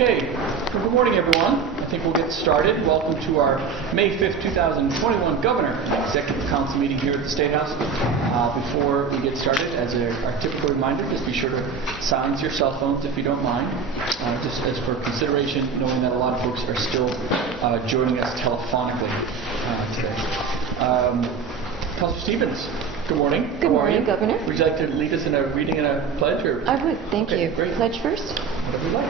Okay, well, good morning everyone. I think we'll get started. Welcome to our May 5th, 2021 Governor Executive Council meeting here at the State House. Before we get started, as our typical reminder, just be sure to silence your cell phones if you don't mind, just as for consideration, knowing that a lot of folks are still joining us telephonically today. Councilor Stevens, good morning. Good morning, Governor. Would you like to lead us in a reading and a pledge? Or? I would, thank you. Great. Pledge first? Whatever you like.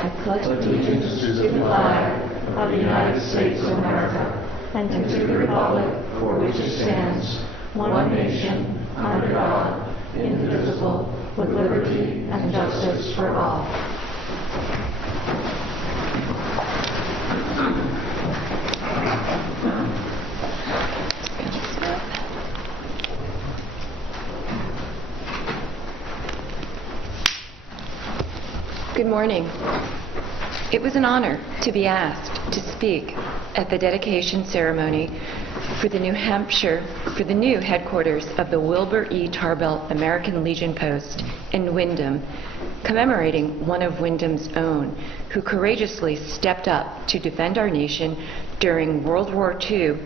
I pledge allegiance to the flag of the United States of America and to the republic for which it stands, one nation, under God, indivisible, with liberty and justice for all. Good morning. It was an honor to be asked to speak at the dedication ceremony for the new headquarters of the Wilbur E. Tarbell American Legion Post in Windham, commemorating one of Windham's own who courageously stepped up to defend our nation during World War II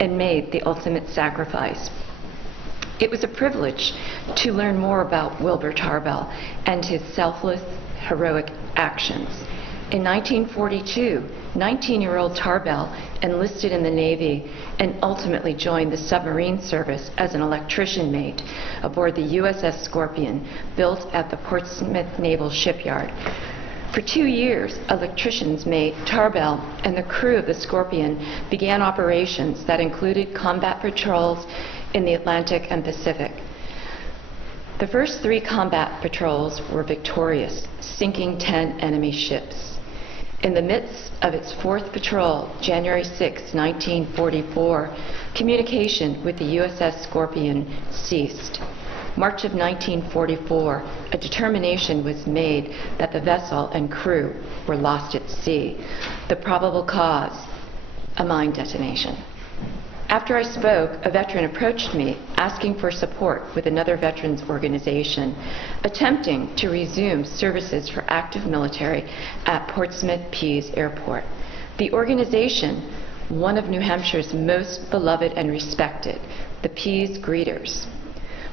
and made the ultimate sacrifice. It was a privilege to learn more about Wilbur Tarbell and his selfless, heroic actions. In 1942, 19-year-old Tarbell enlisted in the Navy and ultimately joined the submarine service as an electrician mate aboard the USS Scorpion, built at the Portsmouth Naval Shipyard. For 2 years, electricians mate Tarbell and the crew of the Scorpion began operations that included combat patrols in the Atlantic and Pacific. The first 3 combat patrols were victorious, sinking 10 enemy ships. In the midst of its 4th patrol, January 6, 1944, communication with the USS Scorpion ceased. March of 1944, a determination was made that the vessel and crew were lost at sea. The probable cause, a mine detonation. After I spoke, a veteran approached me asking for support with another veterans organization attempting to resume services for active military at Portsmouth Pease Airport. The organization, one of New Hampshire's most beloved and respected, the Pease Greeters.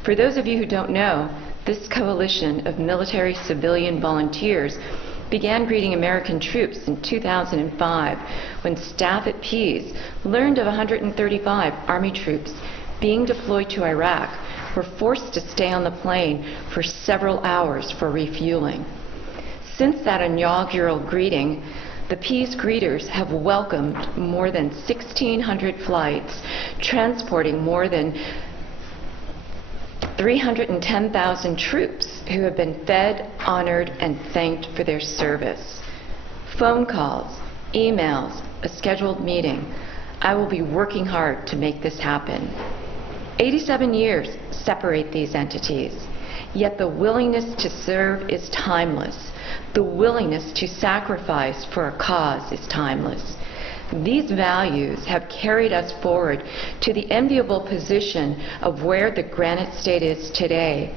For those of you who don't know, this coalition of military civilian volunteers began greeting American troops in 2005 when staff at Pease learned of 135 Army troops being deployed to Iraq were forced to stay on the plane for several hours for refueling. Since that inaugural greeting, the Pease Greeters have welcomed more than 1,600 flights, transporting more than 310,000 troops who have been fed, honored, and thanked for their service. Phone calls, emails, a scheduled meeting. I will be working hard to make this happen. 87 years separate these entities, yet the willingness to serve is timeless. The willingness to sacrifice for a cause is timeless. These values have carried us forward to the enviable position of where the Granite State is today.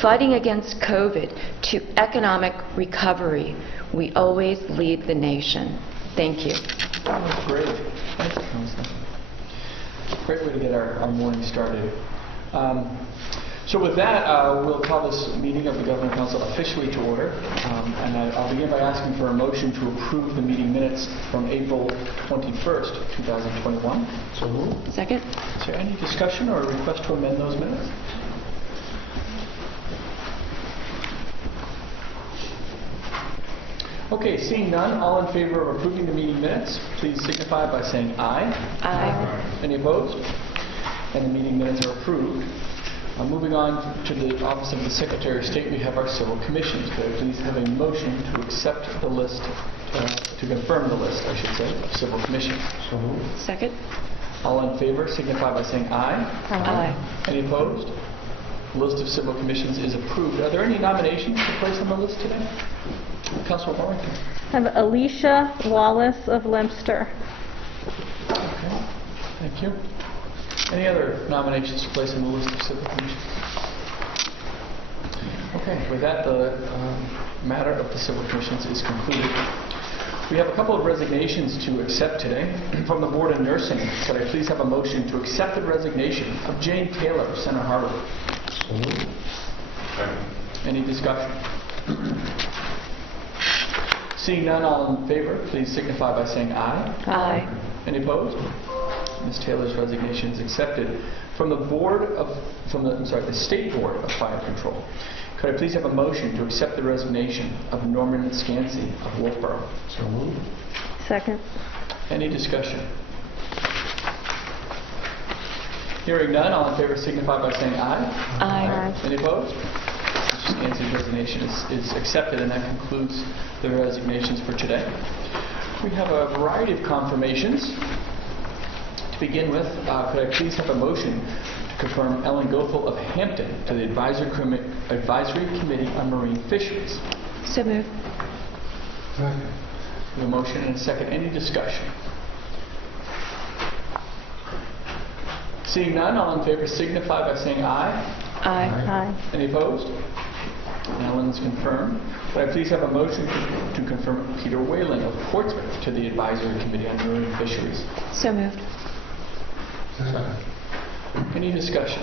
Fighting against COVID to economic recovery, we always lead the nation. Thank you. That was great. Thank you, Councilor. Great way to get our morning started. So with that, we'll call this meeting of the Governing Council officially to order. And I'll begin by asking for a motion to approve the meeting minutes from April 21st, 2021. So moved. Second. Is there any discussion or a request to amend those minutes? Okay, seeing none, all in favor of approving the meeting minutes, please signify by saying aye. Aye. Any opposed? And the meeting minutes are approved. Moving on to the Office of the Secretary of State, we have our civil commissions. Could I please have a motion to accept the list, to confirm the list, I should say, of civil commissions? So moved. Second. All in favor signify by saying aye. Aye. Any opposed? The list of civil commissions is approved. Are there any nominations to place on the list today? Councilor Warrington. I have Alicia Wallace of Leominster. Okay, thank you. Any other nominations to place on the list of civil commissions? Okay, with that, the matter of the civil commissions is concluded. We have a couple of resignations to accept today. From the Board of Nursing, could I please have a motion to accept the resignation of Jane Taylor of Center Harbor? Any discussion? Seeing none, all in favor, please signify by saying aye. Aye. Any opposed? Ms. Taylor's resignation is accepted. From the the State Board of Fire Control, could I please have a motion to accept the resignation of Norman Scansey of Wolfboro? So moved. Second. Any discussion? Hearing none, all in favor signify by saying aye. Aye. Any opposed? Mr. Scansey's resignation is accepted, and that concludes the resignations for today. We have a variety of confirmations. To begin with, could I please have a motion to confirm Ellen Goethel of Hampton to the Advisory Committee on Marine Fisheries? So moved. Second. We have a motion and a second. Any discussion? Seeing none, all in favor signify by saying aye. Aye. Any opposed? And Ellen's confirmed. Could I please have a motion to confirm Peter Whaling of Portsmouth to the Advisory Committee on Marine Fisheries? So moved. Second. Any discussion?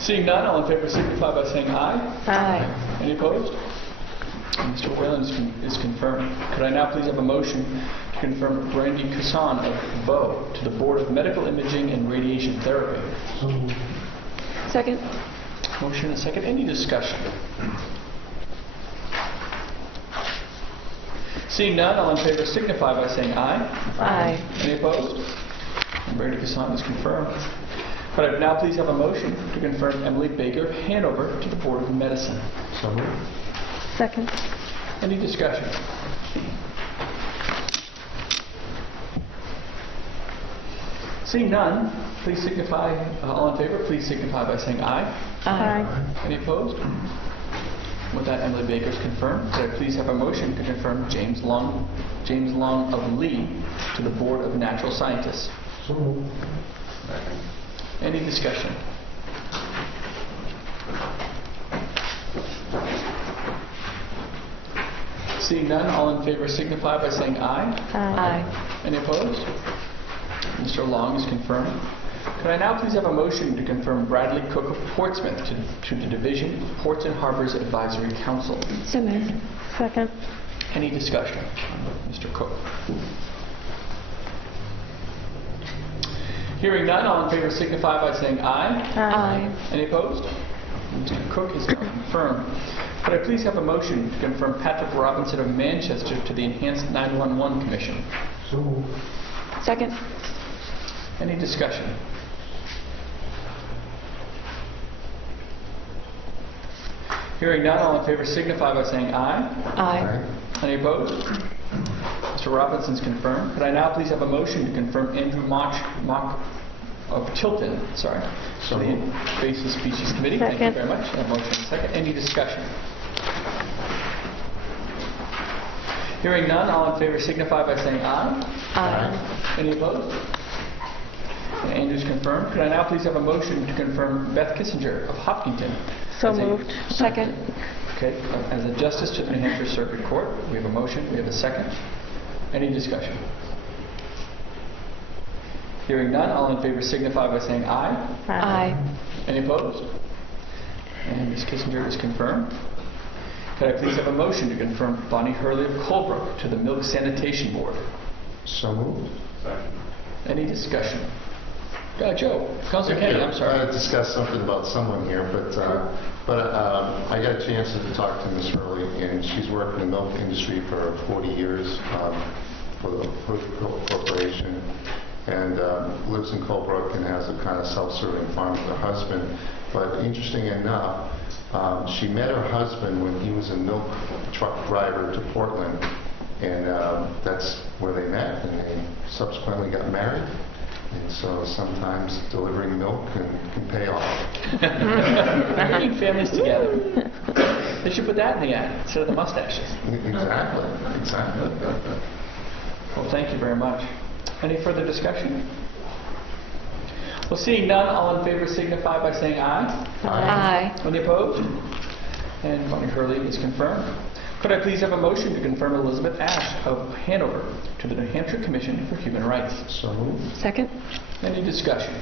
Seeing none, all in favor signify by saying aye. Aye. Any opposed? And Mr. Whalen is confirmed. Could I now please have a motion to confirm Brandy Casson of Bow to the Board of Medical Imaging and Radiation Therapy? So moved. Second. Motion and second. Any discussion? Seeing none, all in favor signify by saying aye. Aye. Any opposed? And Brandy Casson is confirmed. Could I now please have a motion to confirm Emily Baker of Hanover to the Board of Medicine? So moved. Second. Any discussion? Seeing none, please signify, all in favor, please signify by saying aye. Aye. Any opposed? With that, Emily Baker is confirmed. Could I please have a motion to confirm James Long of Lee to the Board of Natural Scientists? So moved. Any discussion? Seeing none, all in favor signify by saying aye. Aye. Any opposed? Mr. Long is confirmed. Could I now please have a motion to confirm Bradley Cook of Portsmouth to the Division of Ports and Harbors Advisory Council? So moved. Second. Any discussion? Mr. Cook. Hearing none, all in favor signify by saying aye. Aye. Any opposed? Mr. Cook is confirmed. Could I please have a motion to confirm Patrick Robinson of Manchester to the Enhanced 911 Commission? So moved. Second. Any discussion? Hearing none, all in favor signify by saying aye. Aye. Any opposed? Mr. Robinson's confirmed. Could I now please have a motion to confirm Andrew Mock of Tilton, to the Invasive Species Committee? Thank you Second. very much. A motion and second. Any discussion? Hearing none, all in favor signify by saying aye. Aye. Any opposed? And Andrew's confirmed. Could I now please have a motion to confirm Beth Kissinger of Hopkinton? So as a- moved. Second. Okay, as a justice to the New Hampshire Circuit Court. We have a motion, we have a second. Any discussion? Hearing none, all in favor signify by saying aye. Aye. Any opposed? And Ms. Kissinger is confirmed. Could I please have a motion to confirm Bonnie Hurley of Colebrook to the Milk Sanitation Board? So moved. Any discussion? Joe, Councilor Thank Kennedy, you. I'm I sorry. want to discuss something about someone here, but I got a chance to talk to Ms. Hurley, and she's worked in the milk industry for 40 years for the corporation, and lives in Colebrook and has a kind of self-serving farm with her husband. But interesting enough, she met her husband when he was a milk truck driver to Portland, and that's where they met, and they subsequently got married. And so sometimes delivering milk can pay off. Bringing families together. They should put that in the ad instead of the mustaches. Exactly. Well, thank you very much. Any further discussion? Well, seeing none, all in favor signify by saying aye. Aye. Any opposed? And Bonnie Hurley is confirmed. Could I please have a motion to confirm Elizabeth Ash of Hanover to the New Hampshire Commission for Human Rights? So moved. Second? Any discussion?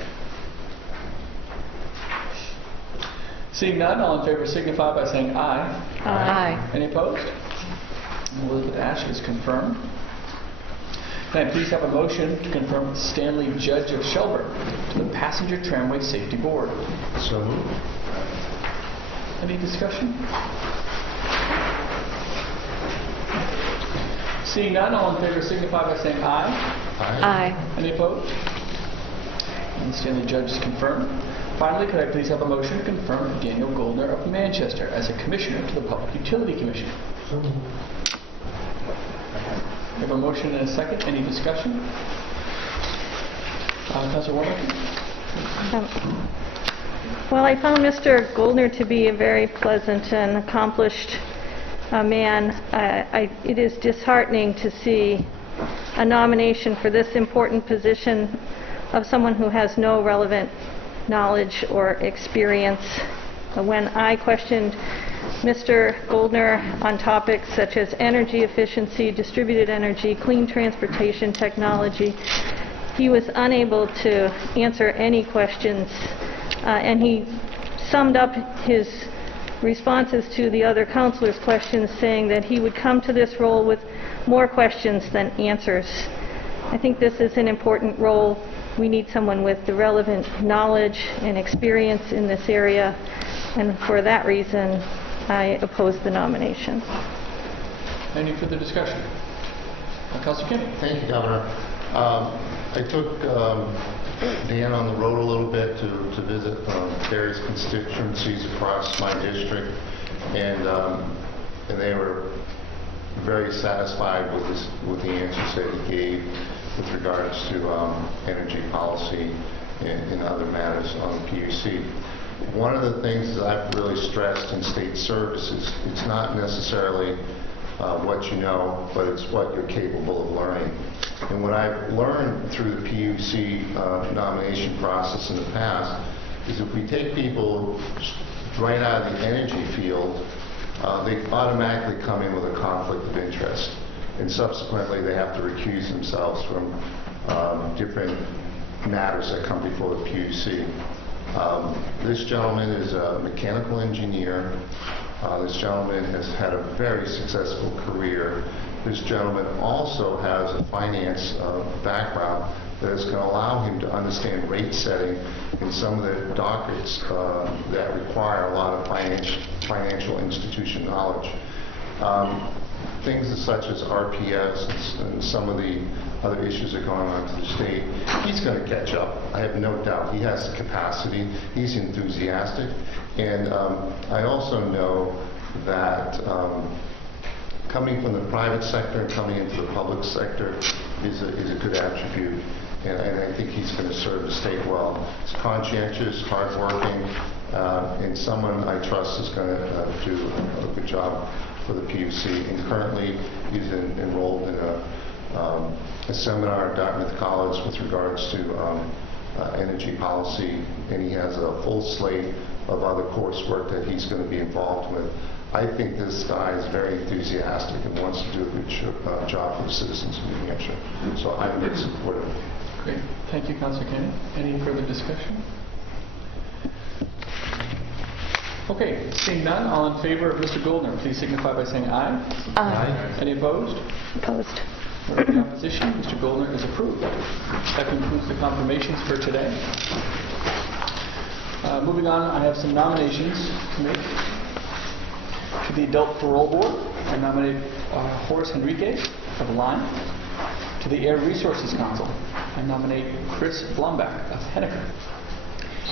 Seeing none, all in favor signify by saying aye. Aye. Any opposed? Elizabeth Ash is confirmed. Can I please have a motion to confirm Stanley Judge of Shelburne to the Passenger Tramway Safety Board? So moved. Any discussion? Seeing none, all in favor signify by saying aye. Aye. Any opposed? And Stanley Judge is confirmed. Finally, could I please have a motion to confirm Daniel Goldner of Manchester as a Commissioner to the Public Utility Commission? So moved. We have a motion and a second. Any discussion? Councilor Warner? Well, I found Mr. Goldner to be a very pleasant and accomplished man. It is disheartening to see a nomination for this important position of someone who has no relevant knowledge or experience. When I questioned Mr. Goldner on topics such as energy efficiency, distributed energy, clean transportation technology, he was unable to answer any questions, and he summed up his responses to the other councilors' questions saying that he would come to this role with more questions than answers. I think this is an important role. We need someone with the relevant knowledge and experience in this area, and for that reason, I oppose the nomination. Any further discussion? Councilor Kenny? Thank you, Governor. I took Dan on the road a little bit to visit various constituencies across my district, and they were very satisfied with the answers that he gave with regards to energy policy and other matters on the PUC. One of the things that I've really stressed in state services, it's not necessarily what you know, but it's what you're capable of learning. And what I've learned through the PUC nomination process in the past is if we take people right out of the energy field, they automatically come in with a conflict of interest. And subsequently, they have to recuse themselves from different matters that come before the PUC. This gentleman is a mechanical engineer. This gentleman has had a very successful career. This gentleman also has a finance background that is going to allow him to understand rate setting in some of the dockets that require a lot of financial institution knowledge. Things such as RPS and some of the other issues that are going on to the state, he's going to catch up. I have no doubt. He has the capacity. He's enthusiastic. And I also know that coming from the private sector and coming into the public sector is a good attribute. And I think he's going to serve the state well. He's conscientious, hardworking, and someone I trust is going to do a good job for the PUC. And currently, he's enrolled in a seminar at Dartmouth College with regards to energy policy, and he has a full slate of other coursework that he's going to be involved with. I think this guy is very enthusiastic and wants to do a good job for the citizens of New Hampshire. So I'm very supportive. Great. Thank you, Councilor Kenny. Any further discussion? Okay, seeing none, all in favor of Mr. Goldner, please signify by saying aye. Aye. Any opposed? Opposed. Or any opposition? Mr. Goldner is approved. That concludes the confirmations for today. Moving on, I have some nominations to make. To the Adult Parole Board, I nominate Horace Henrique of Lyme. To the Air Resources Council, I nominate Chris Blumback of Henniker.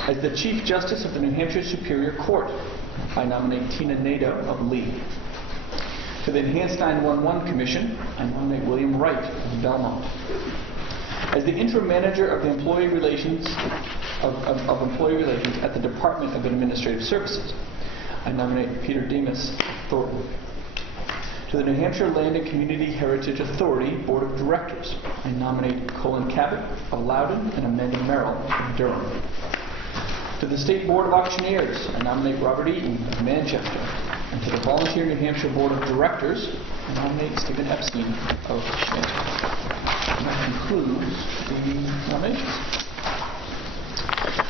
As the Chief Justice of the New Hampshire Superior Court, I nominate Tina Nadeau of Lee. To the Enhanced 911 Commission, I nominate William Wright of Belmont. As the Interim Manager of the Employee Relations of Employee Relations at the Department of Administrative Services, I nominate Peter Demas of Thornton. to the New Hampshire Land and Community Heritage Authority Board of Directors. I nominate Colin Cabot of Loudon and Amanda Merrill of Durham. To the State Board of Auctioneers, I nominate Robert Eaton of Manchester. And to the Volunteer New Hampshire Board of Directors, I nominate Stephen Epstein of Manchester. And that concludes the nominations.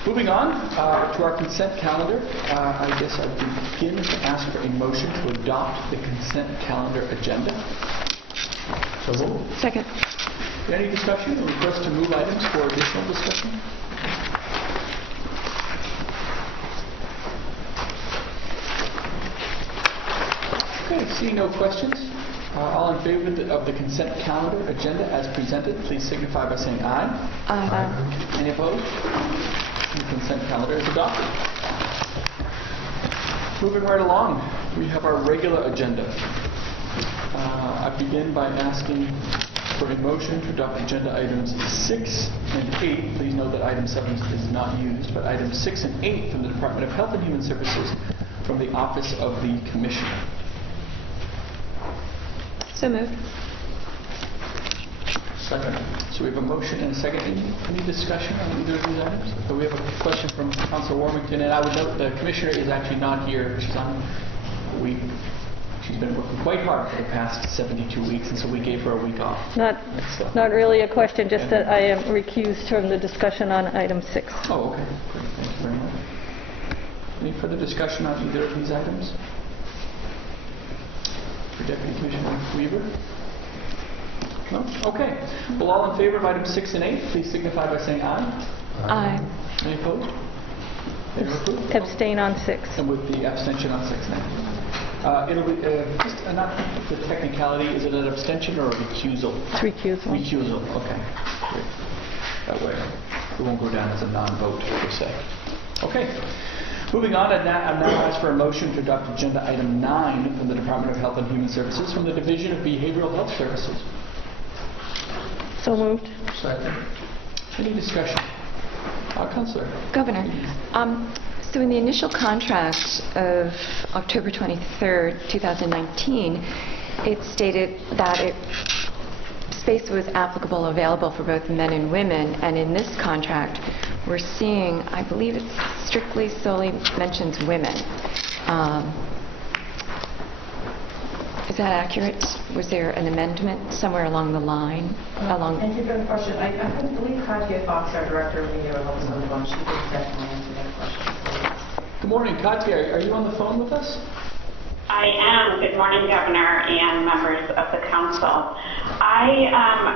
Moving on to our consent calendar, I guess I would begin to ask for a motion to adopt the consent calendar agenda. So moved. Second. Any discussion or request to move items for additional discussion? Okay, seeing no questions, all in favor of the consent calendar agenda as presented, please signify by saying aye. Aye. Any opposed? The consent calendar is adopted. Moving right along, we have our regular agenda. I begin by asking for a motion to adopt agenda items 6 and 8. Please note that item 7 is not used, but items 6 and 8 from the Department of Health and Human Services from the Office of the Commissioner. So moved. Second. So we have a motion and a second. Any discussion on either of these items? So we have a question from Councilor Warmington, and I would note the Commissioner is actually not here. She's on a week. She's been working quite hard for the past 72 weeks, and so we gave her a week off. Not really a question, just that I am recused from the discussion on item 6. Oh, okay. Great. Thank you very much. Any further discussion on either of these items? For Deputy Commissioner Weaver? No? Okay. Well, all in favor of items 6 and 8, please signify by saying aye. Aye. Any opposed? Any approved? Abstain on 6. And with the abstention on 6 now. It'll be just not the technicality. Is it an abstention or a recusal? It's recusal. Recusal. Okay. Great. That way it won't go down as a non-vote per se. Okay. Moving on, I'd now ask for a motion to adopt agenda item 9 from the Department of Health and Human Services from the Division of Behavioral Health Services. So moved. Second. Any discussion? Councillor. Governor, so in the initial contract of October 23rd, 2019, it stated that space was applicable, available for both men and women, and in this contract, we're seeing, I believe it strictly solely mentions women. Is that accurate? Was there an amendment somewhere along the line? Thank you for the question. I believe Katya Fox, our Director of Behavioral Health, is on the phone. She can definitely answer that question. Good morning, Katya. Are you on the phone with us? I am. Good morning, Governor and members of the Council.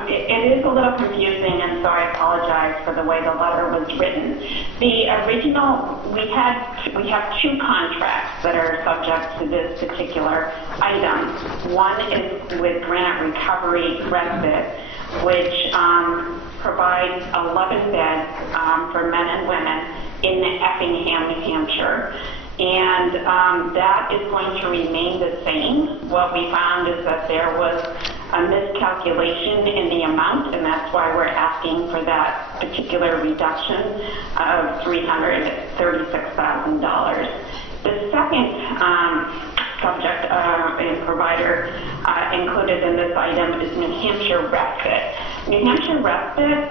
It is a little confusing, and so I apologize for the way the letter was written. The original, we have 2 contracts that are subject to this particular item. One is with Granite Recovery Respite, which provides 11 beds for men and women in Effingham, New Hampshire. And that is going to remain the same. What we found is that there was a miscalculation in the amount, and that's why we're asking for that particular reduction of $336,000. The second subject and provider included in this item is New Hampshire Respite. New Hampshire Respite,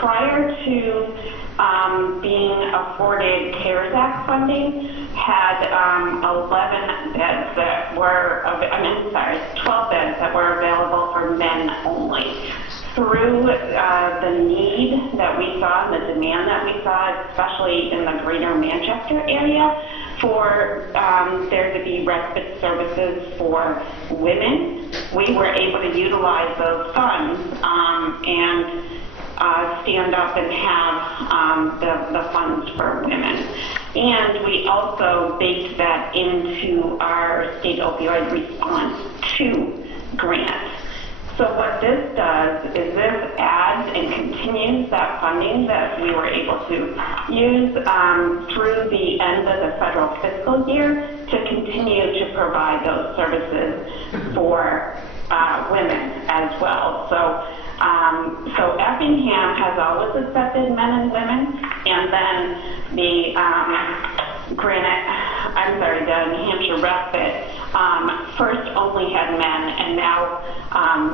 prior to being afforded CARES Act funding, had 11 beds that were, 12 beds that were available for men only. Through the need that we saw and the demand that we saw, especially in the greater Manchester area, for there to be respite services for women, we were able to utilize those funds and stand up and have the funds for women. And we also baked that into our state opioid response 2 grant. So what this does is this adds and continues that funding that we were able to use through the end of the federal fiscal year to continue to provide those services for women as well. So Effingham has always accepted men and women, and then the Granite the New Hampshire respite, first only had men and now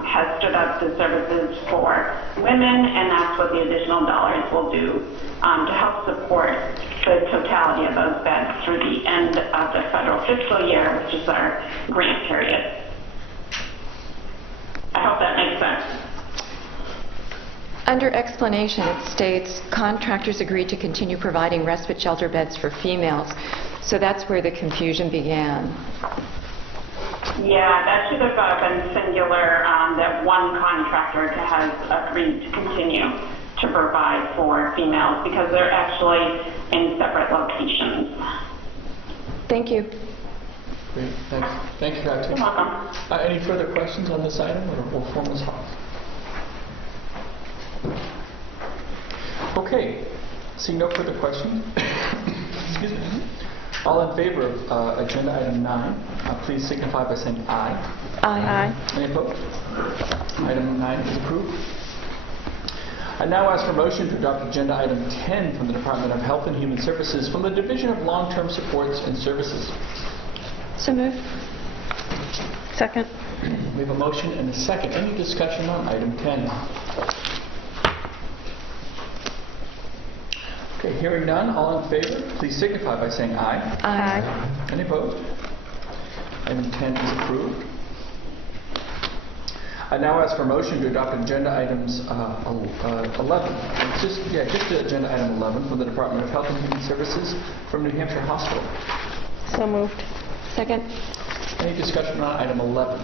has stood up the services for women, and that's what the additional dollars will do to help support the totality of those beds through the end of the federal fiscal year, which is our grant period. I hope that makes sense. Under explanation, it states contractors agreed to continue providing respite shelter beds for females. So that's where the confusion began. Yeah, that should have been singular, that one contractor has agreed to continue to provide for females because they're actually in separate locations. Thank you. Great, thanks. Thank you, Kathy. You're welcome. Any further questions on this item, or will form this hot? Okay, seeing no further questions. Excuse me. All in favor of agenda item 9, please signify by saying aye. Aye. Any opposed? Item 9 is approved. I now ask for motion to adopt agenda item 10 from the Department of Health and Human Services from the Division of Long-Term Supports and Services. So moved. Second. We have a motion and a second. Any discussion on item 10? Okay, hearing none, all in favor, please signify by saying aye. Aye. Any opposed? Item 10 is approved. I now ask for a motion to adopt agenda items 11. Just agenda item 11 from the Department of Health and Human Services from New Hampshire Hospital. So moved. Second. Any discussion on item 11?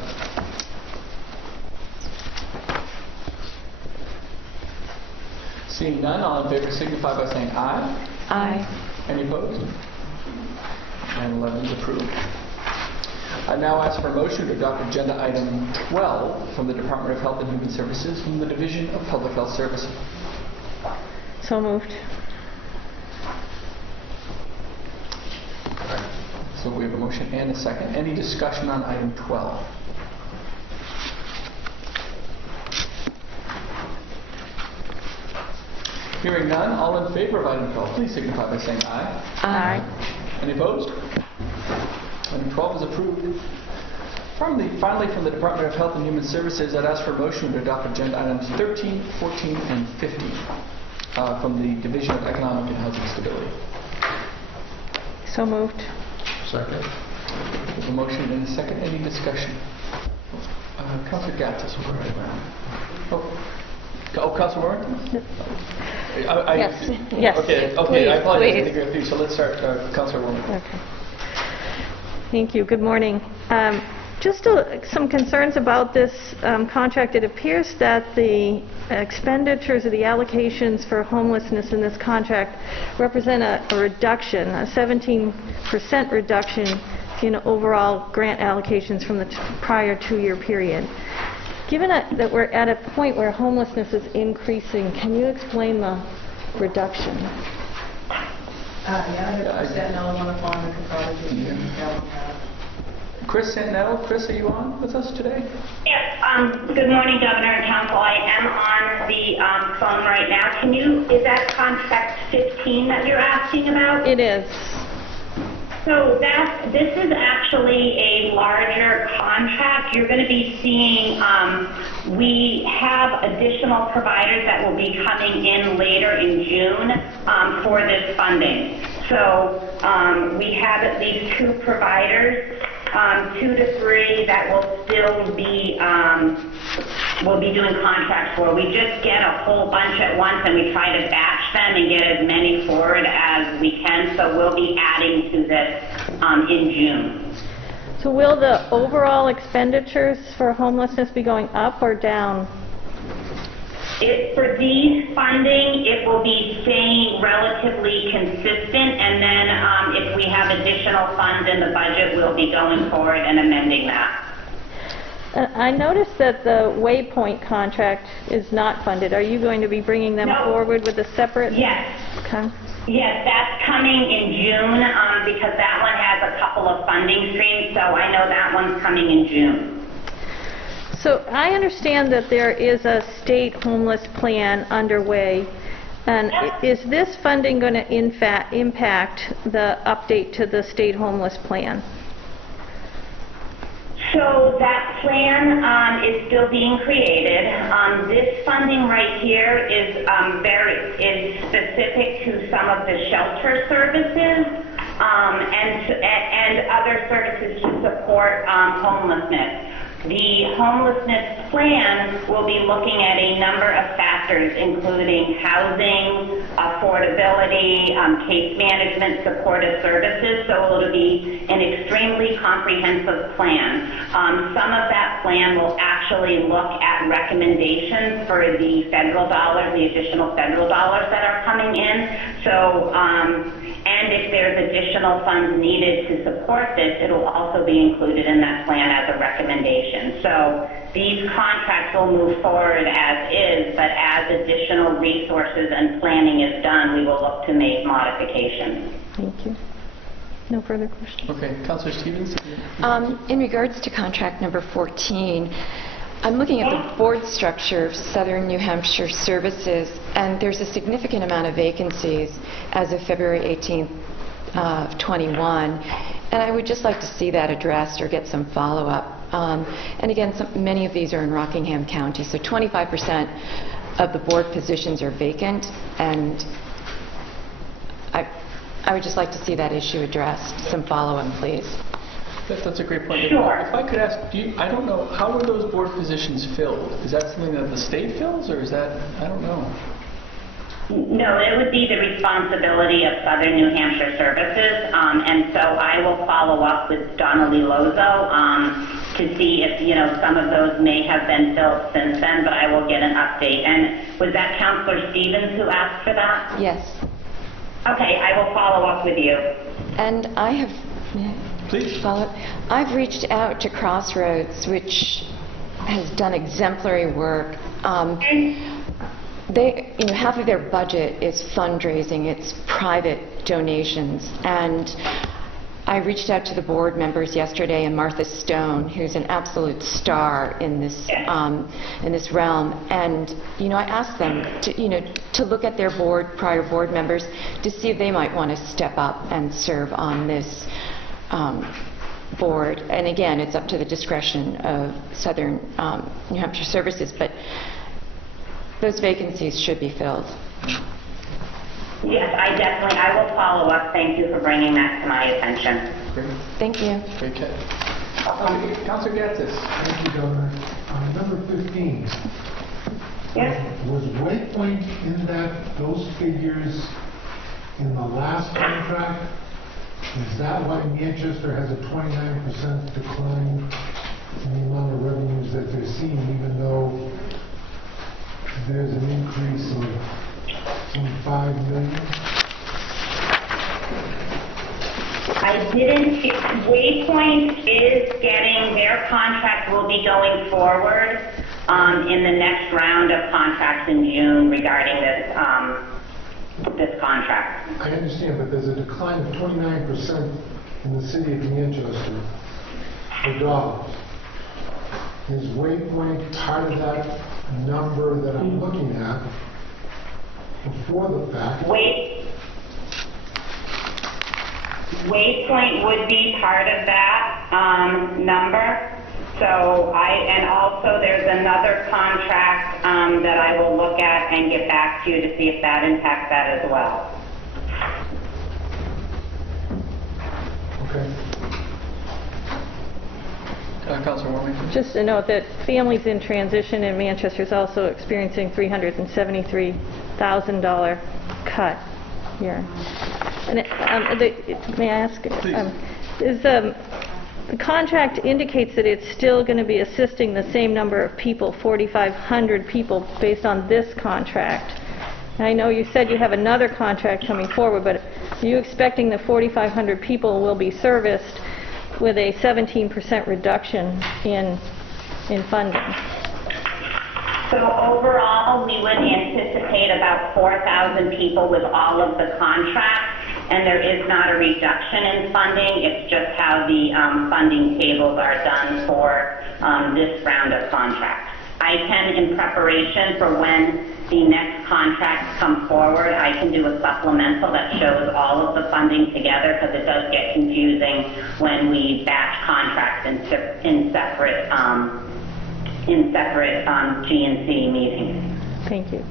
Seeing none, all in favor signify by saying aye. Aye. Any opposed? Item 11 is approved. I now ask for a motion to adopt agenda item 12 from the Department of Health and Human Services from the Division of Public Health Services. So moved. So we have a motion and a second. Any discussion on item 12? Hearing none, all in favor of item 12, please signify by saying aye. Aye. Any opposed? Item 12 is approved. Finally, from the Department of Health and Human Services, I'd ask for a motion to adopt agenda items 13, 14, and 15 from the Division of Economic and Housing Stability. So moved. Second. There's a motion and a second. Any discussion? Councilor Gattis. Councilor Warren? Yes. Yes. Okay, Please, I apologize. I please. think you're confused. So let's start. Councilor Warren. Okay. Thank you. Good morning. Just some concerns about this contract. It appears that the expenditures or the allocations for homelessness in this contract represent a reduction, a 17% reduction in overall grant allocations from the prior 2-year period. Given that we're at a point where homelessness is increasing, can you explain the reduction? I have Statnell on the phone and consolidated. Chris Santinello. Chris, are you on with us today? Yes, good morning, Governor and Council. I am on the phone right now. Is that contract 15 that you're asking about? It is. So this is actually a larger contract. You're going to be seeing, we have additional providers that will be coming in later in June for this funding. So we have at least 2 providers, 2 to 3 that will still be, we'll be doing contracts for. We just get a whole bunch at once and we try to batch them and get as many forward as we can. So we'll be adding to this in June. So will the overall expenditures for homelessness be going up or down? For these funding, it will be staying relatively consistent, and then if we have additional funds in the budget, we'll be going forward and amending that. I noticed that the Waypoint contract is not funded. Are you going to be bringing them No. forward with a separate? Yes. Okay. Yes, that's coming in June because that one has a couple of funding streams, so I know that one's coming in June. So I understand that there is a state homeless plan underway. And is this funding going to in fact impact the update to the state homeless plan? So that plan is still being created. This funding right here is is specific to some of the shelter services and other services to support homelessness. The homelessness plan will be looking at a number of factors, including housing, affordability, case management, supportive services, so it'll be an extremely comprehensive plan. Some of that plan will actually look at recommendations for the federal dollars, the additional federal dollars that are coming in. So, and if there's additional funds needed to support this, it will also be included in that plan as a recommendation. So these contracts will move forward as is, but as additional resources and planning is done, we will look to make modifications. Thank you. No further questions. Okay, Councilor Stevens? In regards to contract number 14, I'm looking at the board structure of Southern New Hampshire Services, and there's a significant amount of vacancies as of February 18th, 21, and I would just like to see that addressed or get some follow-up. And again, many of these are in Rockingham County, so 25% of the board positions are vacant, and I would just like to see that issue addressed. Some follow-up, please. That's a great point. Sure. If I could ask, I don't know, how are those board positions filled? Is that something that the state fills, or is that, I don't know. No, it would be the responsibility of Southern New Hampshire Services, and so I will follow up with Donnelly Lozo to see if, some of those may have been filled since then, but I will get an update. And was that Councilor Stevens who asked for that? Yes. Okay, I will follow up with you. And I have... Please. I've reached out to Crossroads, which has done exemplary work. They, half of their budget is fundraising, it's private donations, and I reached out to the board members yesterday, and Martha Stone, who's an absolute star in this realm, and I asked them to look at their prior board members to see if they might want to step up and serve on this board. And again, it's up to the discretion of Southern New Hampshire Services, but those vacancies should be filled. Yes, I will follow up. Thank you for bringing that to my attention. Great. Thank you. Okay. Councilor Gattis. Thank you, Governor. Number 15. Yes? Was Waypoint in those figures in the last contract? Is that why Manchester has a 29% decline in the amount of revenues that they're seeing, even though there's an increase of some $5 million? I didn't. Waypoint is getting their contract will be going forward in the next round of contracts in June regarding this contract. I understand, but there's a decline of 29% in the city of Manchester for dollars. Is Waypoint part of that number that I'm looking at before the fact? Waypoint would be part of that number. So and also there's another contract that I will look at and get back to you to see if that impacts that as well. Okay. Councilor Warming. Just to note that families in transition in Manchester is also experiencing $373,000 cut here. And may I ask? Please. The contract indicates that it's still going to be assisting the same number of people, 4,500 people, based on this contract. And I know you said you have another contract coming forward, but are you expecting the 4,500 people will be serviced with a 17% reduction in funding? So overall, we would anticipate about 4,000 people with all of the contracts, and there is not a reduction in funding. It's just how the funding tables are done for this round of contracts. I can, in preparation for when the next contracts come forward, I can do a supplemental that shows all of the funding together, because it does get confusing when we batch contracts in separate G&C meetings. Thank you.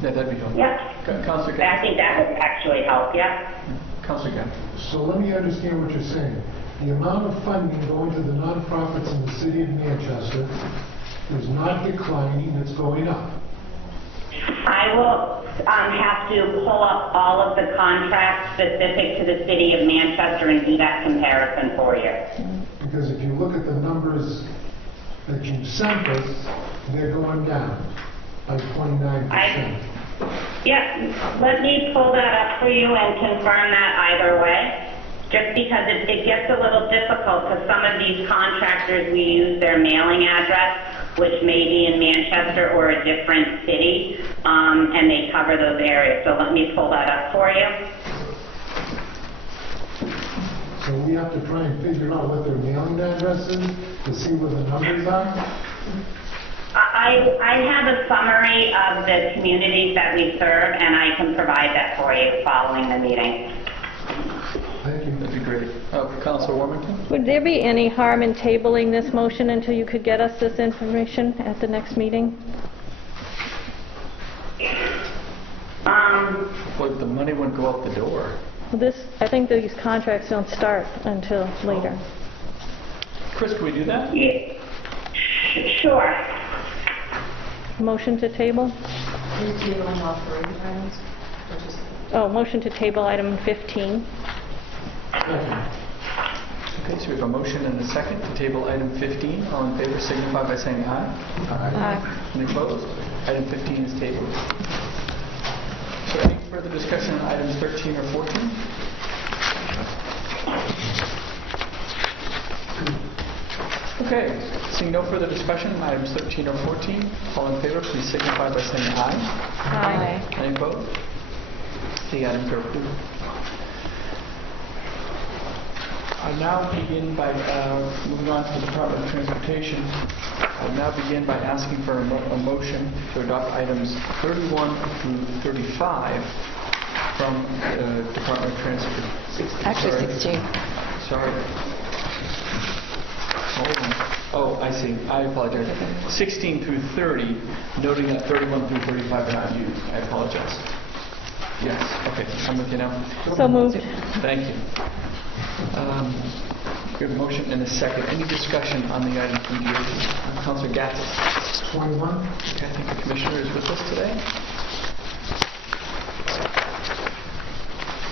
Yeah, that'd be helpful. Yep. Councilor I Gatt. think that would actually help, yeah. Councilor Gatt. So let me understand what you're saying. The amount of funding going to the nonprofits in the city of Manchester is not declining, it's going up. I will have to pull up all of the contracts specific to the city of Manchester and do that comparison for you. Because if you look at the numbers that you sent us, they're going down by 29%. Yeah, let me pull that up for you and confirm that either way. Just because it gets a little difficult, because some of these contractors, we use their mailing address, which may be in Manchester or a different city, and they cover those areas. So let me pull that up for you. So we have to try and figure out what their mailing address is to see where the numbers are? I have a summary of the communities that we serve, and I can provide that for you following the meeting. Thank you. That'd be great. Councilor Warmington? Would there be any harm in tabling this motion until you could get us this information at the next meeting? Well, the money wouldn't go out the door. Well, I think these contracts don't start until later. Chris, can we do that? Yeah. Sure. Motion to table? Oh, motion to table item 15. Okay, so we have a motion and a second to table item 15. All in favor signify by saying aye. Aye. Any opposed? Item 15 is tabled. So any further discussion on items 13 or 14? Okay, seeing no further discussion on items 13 or 14, all in favor please signify by saying aye. Aye. Any opposed? The items are approved. I now begin by moving on to the Department of Transportation. I now begin by asking for a motion to adopt items 31 through 35 from the Department of Transportation. Actually, 16. Sorry. Hold on. Oh, I see. I apologize. 16 through 30, noting that 31 through 35 are not used. I apologize. Yes. Okay. I'm with you now. So moved. Thank you. We have a motion and a second. Any discussion on the item from DOT? Councilor Gattis. 21? Okay, I think the commissioner is with us today.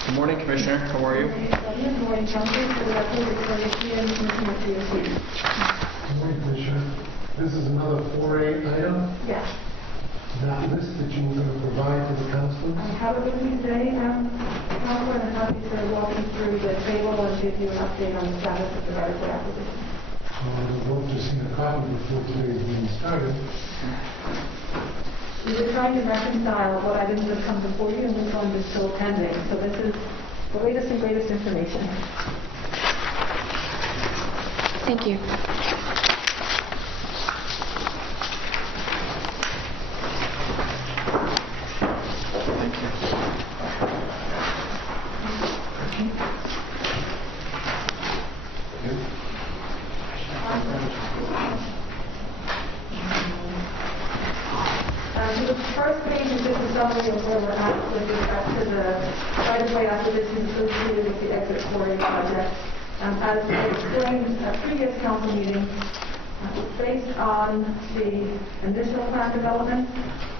Good morning, Commissioner. How are you? Good morning, Council. For the record, it's Commissioner Commissioner. Good morning, Commissioner. This is another 4A item, Yes. that list that you were going to provide to the council. I have it with me today, Council, and I'm happy to walk you through the table and give you an update on the status of the right-of-way acquisition. We'd love to see a copy before today's meeting started. We were trying to reconcile what items have come before you, and which ones are still pending. So this is the latest and greatest information. Thank you. Thank you. So the first page is just a summary of where we're at with respect to the right-of-way acquisition associated with the exit quarry project. As explained at previous council meetings, based on the initial plan development,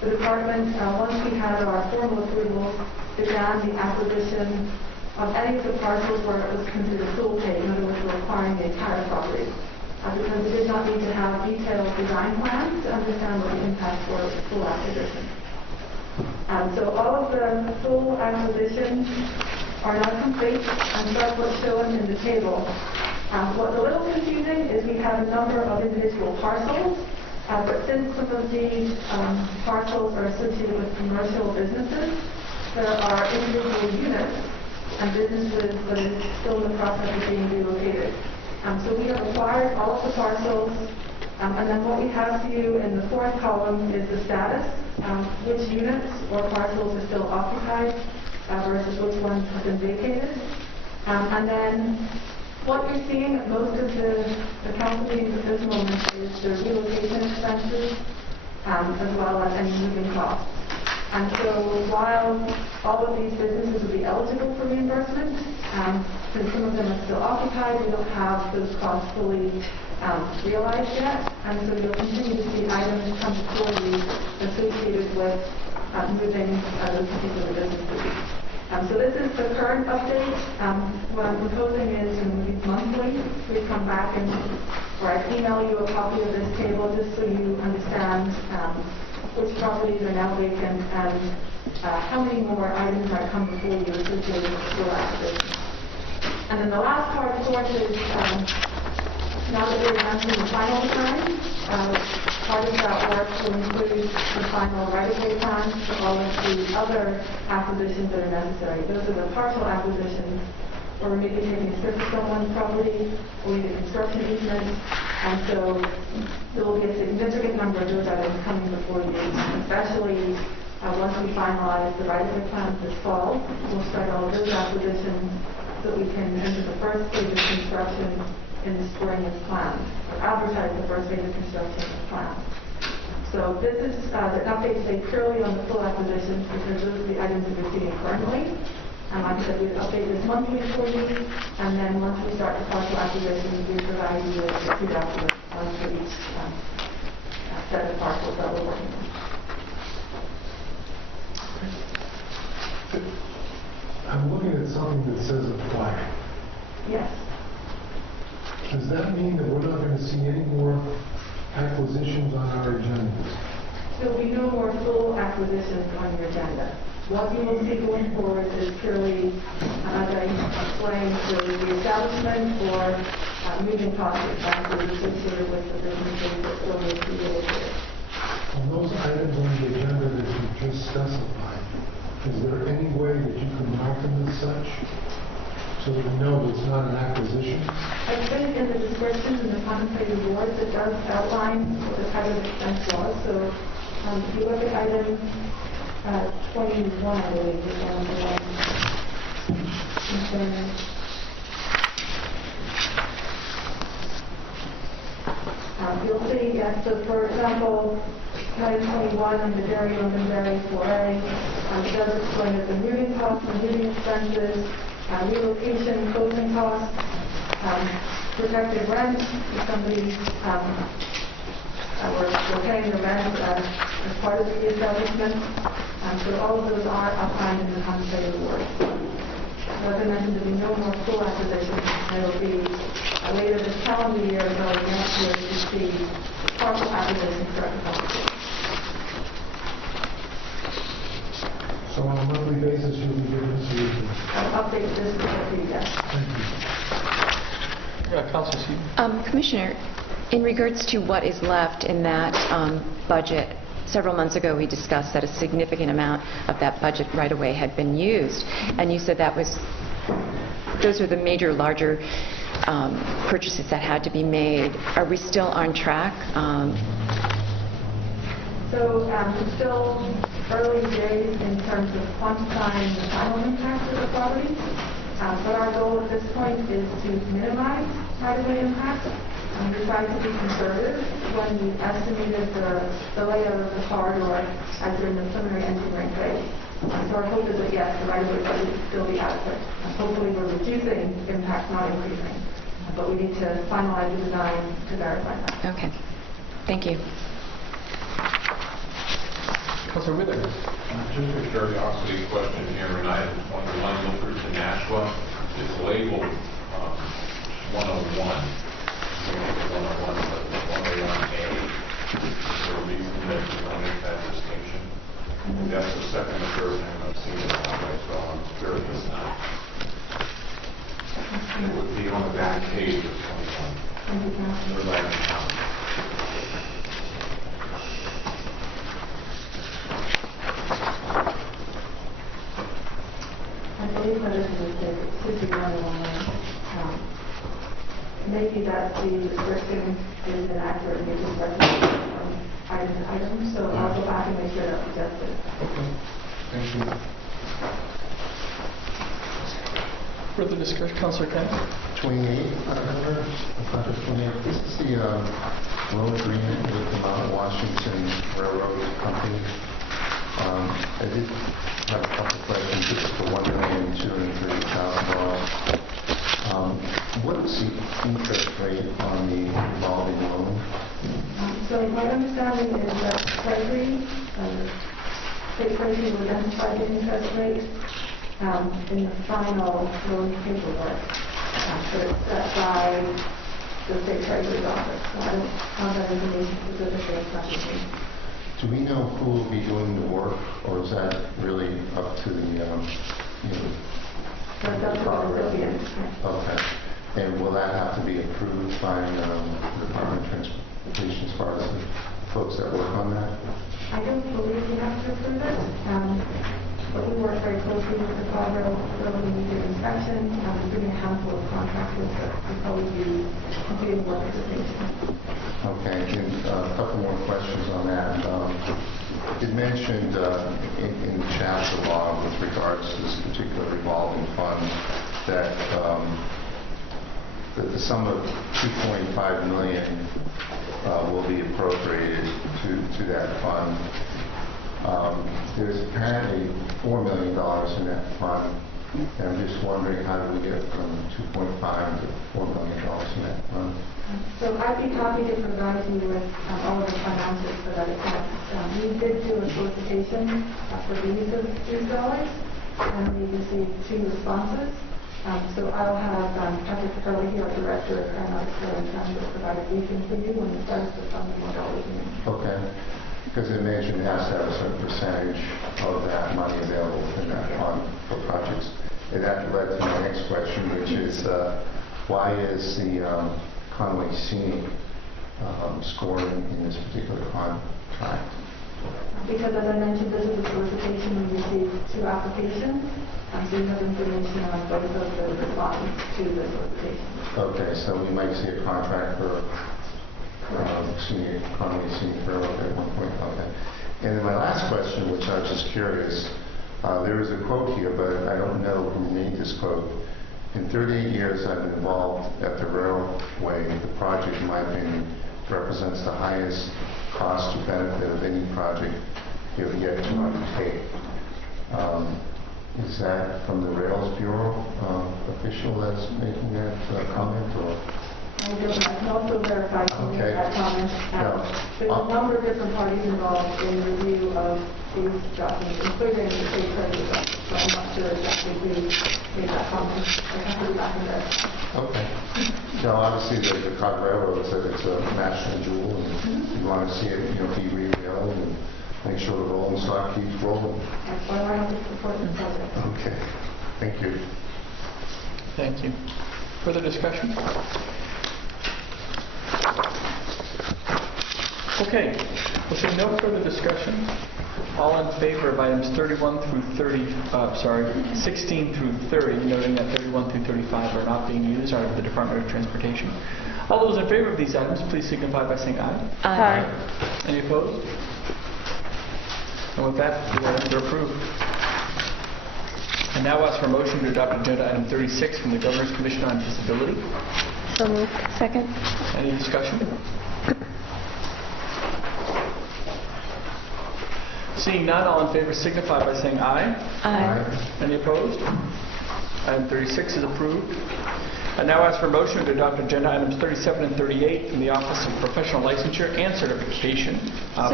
the department, once we had our formal approval, began the acquisition of any of the parcels where it was considered full pay, in other words, we're acquiring the entire property. Because we did not need to have detailed design plans to understand what the impacts were of the full acquisition. So all of the full acquisitions are now complete, and that's what's shown in the table. What's a little confusing is we have a number of individual parcels, but since some of these parcels are associated with commercial businesses, there are individual units and businesses that are still in the process of being relocated. So we have acquired all of the parcels And then what we have for you in the fourth column is the status, which units or parcels are still occupied versus which ones have been vacated. And then what you're seeing at most of the council meetings at this moment is the relocation expenses as well as any moving costs. And so while all of these businesses will be eligible for reimbursement, since some of them are still occupied, we don't have those costs fully realized yet. And so you'll continue to see items come before you associated with moving those particular businesses. So this is the current update. What I'm proposing is to move monthly. We come back and, or I can email you a copy of this table just so you understand which properties are now vacant and how many more items might come before you associated with full acquisition. And then the last part, of course, is now that we're announcing the final plan, part of that work will include the final right-of-way plans for all of the other acquisitions that are necessary. Those are the partial acquisitions, or maybe taking a strip of someone's property, or even construction easement. And so there will be a significant number of those items coming before you, especially once we finalize the right-of-way plans this fall. We'll start all of those acquisitions so that we can enter the first phase of construction in the spring as planned, or advertise the first phase of construction as planned. So this is the update today purely on the full acquisitions because those are the items that we're seeing currently. And like I said, we'd update this monthly for you, and then once we start the partial acquisitions, we provide you with the two documents, one for each set of parcels that we're working on. I'm looking at something that says apply. Yes. Does that mean that we're not going to see any more acquisitions on our agenda? There will be no more full acquisitions on your agenda. What you will see going forward is purely, as I explained, the establishment or moving cost expenses associated with the businesses that still need to be relocated. On those items on the agenda that you just specified, is there any way that you can mark them as such so that we know that it's not an acquisition? I think in the descriptions in the contemplated awards, it does outline what the type of expense was. So if you look at item 21, I believe, is one of the ones. You'll see, yes, so for example, item 21 in the dairy Londonderry 4A, it does explain that the moving costs and moving expenses, relocation, closing costs, protected rent, if somebody we're paying the rent as part of the establishment. So all of those are outlined in the contemplated award. As I mentioned, there will be no more full acquisitions. There will be later this calendar year as well as next year to see partial acquisitions throughout the country. So on a monthly basis, you'll be giving us a report. I'll update this for you, yes. Thank you. Yeah, Councilor Seaton. Commissioner, in regards to what is left in that budget, several months ago we discussed that a significant amount of that budget right away had been used, and you said those are the major, larger purchases that had to be made. Are we still on track? So it's still early days in terms of quantifying the final impact of the property. But our goal at this point is to minimize right-of-way impact. We tried to be conservative when we estimated the layout of the corridor as in the preliminary engineering phase. So our hope is that, yes, the right-of-way budget will still be adequate. Hopefully we're reducing impact, not increasing. But we need to finalize the design to verify that. Okay. Thank you. Councilor Wheeler. Just a curiosity question here, and I on the line lookers in Nashua, it's labeled 101. 101, but 101A. Is there a reason that you don't make that distinction? That's the second or third time I've seen it that way, so I'm curious now. It would be on the back page of 21. Or last time. I believe that is a mistake. It should be 101. maybe that the description is inaccurate, maybe it's recommended from item to item, so I'll go back and make sure that's adjusted. Okay, thank you. Further discussion, Councilor Kent? 28, project 28. This is the loan agreement with the Mount Washington Railroad Company. I did have a couple of questions. This is for $1,230,000. What is the interest rate on the revolving loan? So my understanding is that Treasury, State Treasury will identify the interest rate in the final loan paperwork. So it's set by the State Treasury's office. So I don't have that information specifically in front of me. Do we know who will be doing the work, or is that really up to the, So it's up to the recipient. Okay. And will that have to be approved by the Department of Transportation as far as the folks that work on that? I don't believe we have to approve it, but we work very closely with the Colorado Railroad when we do inspection. Including a handful of contractors that will probably be completing work at the station. Okay, and a couple more questions on that. It mentioned in the chapter law with regards to this particular revolving fund that the sum of $2.5 million will be appropriated to that fund. There's apparently $4 million in that fund, and I'm just wondering how do we get from 2.5 to $4 million in that fund? So I'd be happy to provide you with all of the finances for that account. We did do a solicitation for the use of these dollars, and we received 2 responses. So I'll have Patrick Hurley, our Director of Aeronautics and Transport, provide a briefing for you when it starts with some more dollars in. Okay. Because it mentioned it has to have a certain percentage of that money available in that fund for projects. And that led to my next question, which is why is the Conway Scenic scoring in this particular contract? Because as I mentioned, this is a solicitation, we received 2 applications, so you have information on both of the responses to the solicitation. Okay, so we might see a contract for Conway Scenic Railroad at one point. Okay. And then my last question, which I was just curious, there is a quote here, but I don't know who made this quote. In 38 years I've been involved at the railway, the project, in my opinion, represents the highest cost to benefit of any project you've yet to undertake. Is that from the Rails Bureau official that's making that comment, or? I can also verify that comment. There's a number of different parties involved in the review of these documents, including the State Treasury office, so I'm not sure exactly who made that comment. I have to be back in there. Okay. No, obviously the Colorado Railroad said it's a national jewel, and you want to see it, be rebuilt and make sure the rolling stock keeps rolling. That's why I want to support the project. Okay. Thank you. Thank you. Further discussion? Okay, we'll see no further discussion. All in favor of items 16 through 30, noting that 31 through 35 are not being used out of the Department of Transportation. All those in favor of these items, please signify by saying aye. Aye. Any opposed? And with that, the items are approved. And now ask for a motion to adopt agenda item 36 from the Governor's Commission on Disability. So moved. Second. Any discussion? Seeing none, all in favor signify by saying aye. Aye. Any opposed? Item 36 is approved. I now ask for a motion to adopt agenda items 37 and 38 from the Office of Professional Licensure and Certification.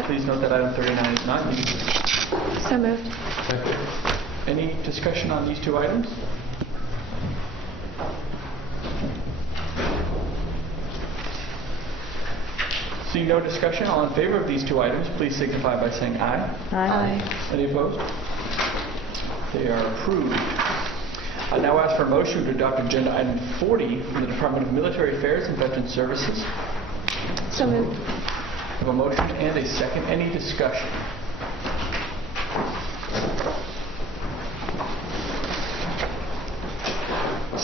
Please note that item 39 is not used. So moved. Any discussion on these 2 items? Seeing no discussion, all in favor of these 2 items, please signify by saying aye. Aye. Any opposed? They are approved. I now ask for a motion to adopt agenda item 40 from the Department of Military Affairs and Veteran Services. So moved. I have a motion and a second. Any discussion?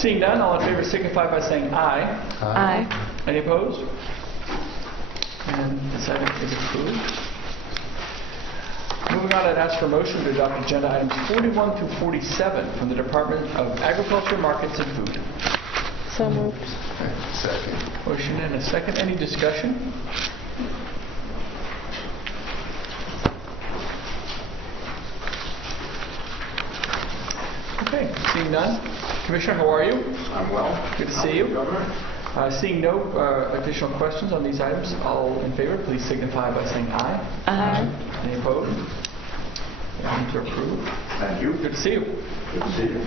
Seeing none, all in favor signify by saying aye. Aye. Any opposed? And this item is approved. Moving on, I'd ask for a motion to adopt agenda items 41 through 47 from the Department of Agriculture, Markets, and Food. So moved. Second. Motion and a second. Any discussion? Okay, seeing none. Commissioner, how are you? I'm well. Good to see you. Governor? Seeing no additional questions on these items, all in favor, please signify by saying aye. Aye. Any opposed? The items are approved. Thank you. Good to see you. Good to see you.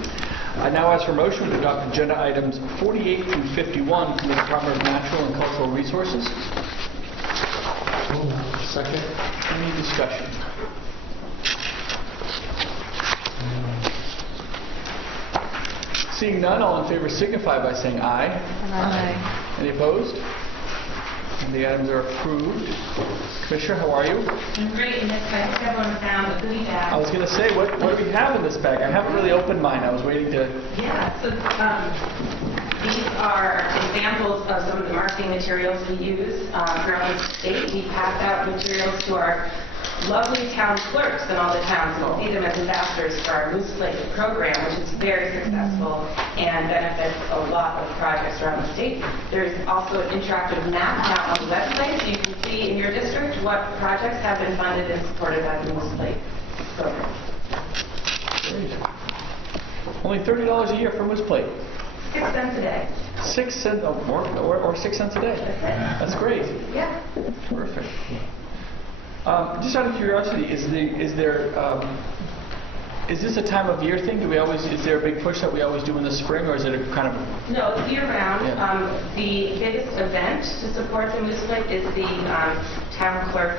I now ask for motion to adopt agenda items 48 through 51 from the Department of Natural and Cultural Resources. Second. Any discussion? Seeing none, all in favor signify by saying aye. Aye. Any opposed? And the items are approved. Commissioner, how are you? I'm great in this bag. I think everyone found a goodie bag. I was going to say, what do we have in this bag? I haven't really opened mine. I was waiting to... Yeah, so these are examples of some of the marketing materials we use throughout the state. We pass out materials to our lovely town clerks in all the towns. You'll see them as ambassadors for our Moose Lake program, which is very successful and benefits a lot of projects around the state. There's also an interactive map now on the website, so you can see in your district what projects have been funded and supported by the Moose Lake program. Great. Only $30 a year for Moose Plate. 6 cents a day. 6 cents, or 6 cents a day. That's great. Yeah. Terrific. Just out of curiosity, is this a time of year thing? Is there a big push that we always do in the spring, or is it a kind of... No, it's year-round. Yeah. The biggest event to support the Moose Lake is the Town Clerk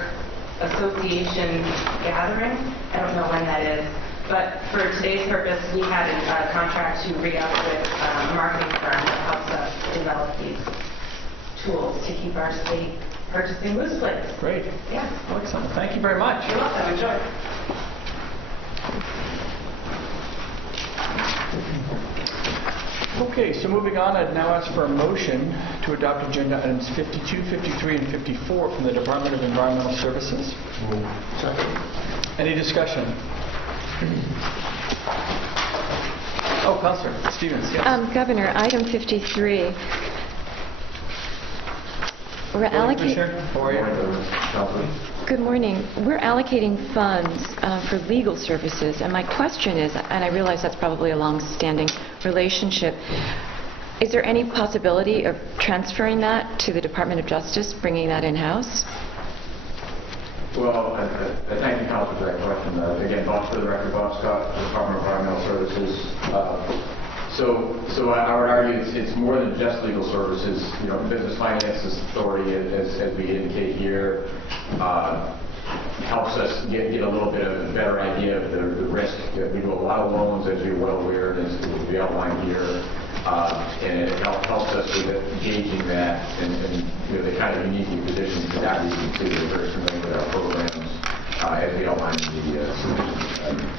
Association gathering. I don't know when that is. But for today's purpose, we had a contract to re-up with a marketing firm that helps us develop these tools to keep our state purchasing Moose Plates. Great. Yeah. Excellent. Thank you very much. You're welcome. Enjoy. Okay, so moving on, I'd now ask for a motion to adopt agenda items 52, 53, and 54 from the Department of Environmental Services. Second. Any discussion? Oh, Councilor Stevens, yes. Governor, item 53. We're allocating... Commissioner, how are you? Good morning. We're allocating funds for legal services, and my question is, and I realize that's probably a long-standing relationship, is there any possibility of transferring that to the Department of Justice, bringing that in-house? Well, I thank the council for that question. Again, Bob, for the record, Bob Scott, Department of Environmental Services. So I would argue it's more than just legal services. You know, Business Finances Authority, as we indicate here, helps us get a little bit of a better idea of the risk. We do a lot of loans, as you're well aware, and as we outlined here, and it helps us with gauging that, and you know, the kind of uniquely positioned for that reason too. We're very familiar with our programs, as we outlined in the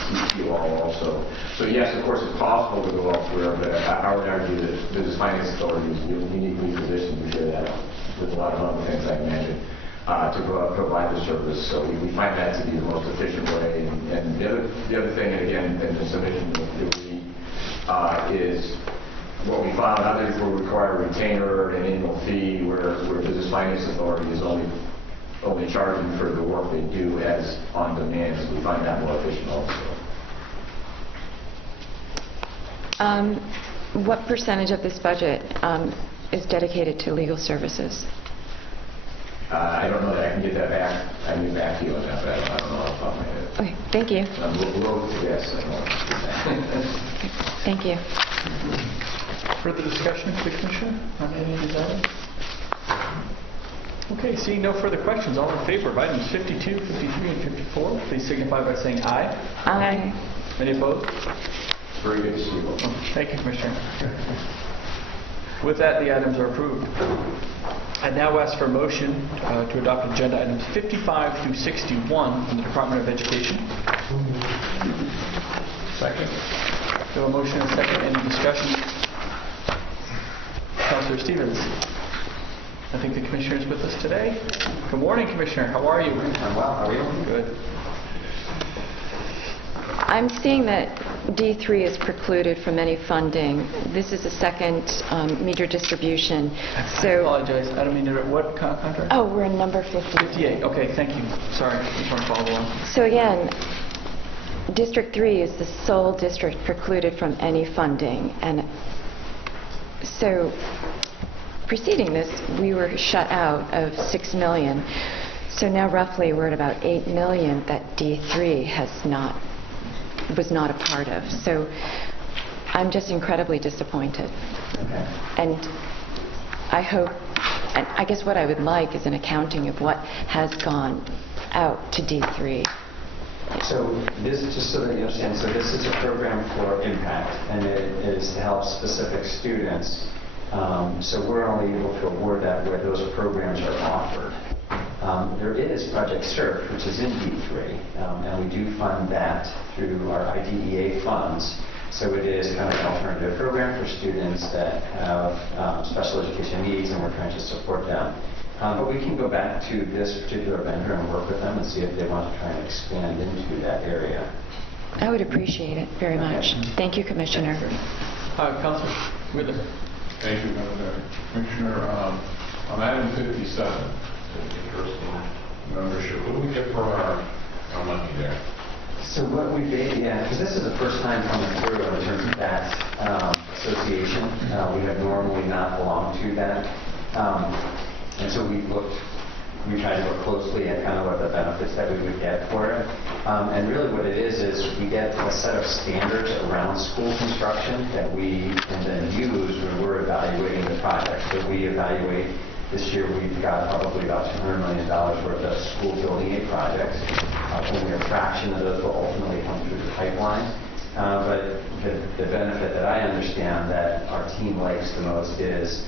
CCO also. So yes, of course, it's possible to go elsewhere, but I would argue that Business Finance Authority is uniquely positioned to do that with a lot of other things I mentioned. To provide the service, so we find that to be the most efficient way. And the other thing, and again, in the submission that we is what we found. Others will require a retainer and an annual fee, where Business Finance Authority is only charging for the work they do as on demand. So we find that more efficient also. What percentage of this budget is dedicated to legal services? I don't know that I can get that back. I can get back to you on that, but I don't know off the top of my head. Okay, thank you. Yes, I know. Thank you. Further discussion for the Commissioner on any of these items? Okay, seeing no further questions, all in favor of items 52, 53, and 54, please signify by saying aye. Aye. Any opposed? Very good to see you. Thank you, Commissioner. With that, the items are approved. I now ask for a motion to adopt agenda items 55 through 61 from the Department of Education. Second. We have a motion and a second. Any discussion? Councilor Stevens. I think the Commissioner is with us today. Good morning, Commissioner. How are you? I'm well. How are you? Good. I'm seeing that D3 is precluded from any funding. This is the second meter distribution. I apologize. I don't mean to... What contract? Oh, we're in number 58. 58. Okay, thank you. Sorry. I just want to follow along. So again, District 3 is the sole district precluded from any funding. And so preceding this, we were shut out of $6 million. So now roughly we're at about $8 million that D3 was not a part of. So I'm just incredibly disappointed. Okay. And I hope, and I guess what I would like is an accounting of what has gone out to D3. So this, just so that you understand, so this is a program for impact, and it is to help specific students. So we're only able to award that where those programs are offered. There is Project SURF, which is in D3, and we do fund that through our IDEA funds. So it is kind of an alternative program for students that have special education needs, and we're trying to support them. But we can go back to this particular vendor and work with them and see if they want to try and expand into that area. I would appreciate it very much. Thank you, Commissioner. Councilor Whitler. Thank you, Commissioner. On item 57, interesting membership. What do we get for our money there? So what we did, because this is the first time coming through in terms of that association. We have normally not belonged to that. And so we tried to look closely at kind of what the benefits that we would get for it. And really what it is we get a set of standards around school construction that we can then use when we're evaluating the project. So we evaluate, this year we've got probably about $200 million worth of school building aid projects. Only a fraction of those will ultimately come through the pipeline. But the benefit that I understand that our team likes the most is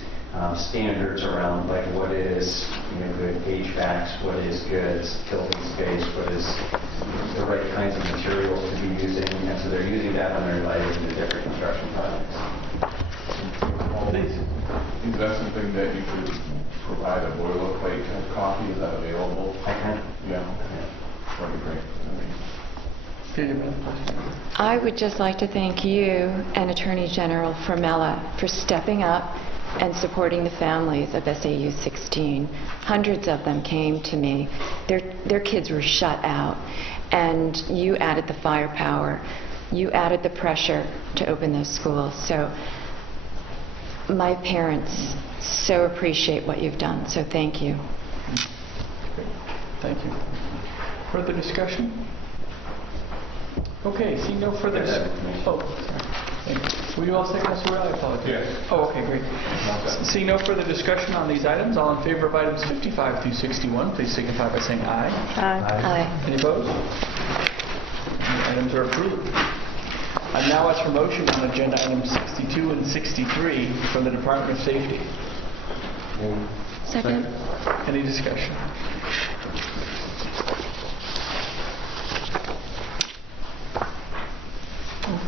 standards around like what is good HVACs, what is good building space, what is the right kinds of materials to be using, and so they're using that when they're evaluating the different construction projects. Is that something that you could provide a boilerplate copy? Is that available? I can. Yeah. That'd be great. I would just like to thank you and Attorney General Formella for stepping up and supporting the families of SAU 16. Hundreds of them came to me. Their kids were shut out, and you added the firepower. You added the pressure to open those schools. So my parents so appreciate what you've done, so thank you. Thank you. Further discussion? Okay, see no further discussion. Oh, sorry. Thank you. Will you all second us? I apologize. Yes. Oh, okay, great. Seeing no further discussion on these items, all in favor of items 55 through 61, please signify by saying aye. Aye. Any opposed? The items are approved. I now ask for motion on agenda items 62 and 63 from the Department of Safety. Second. Any discussion?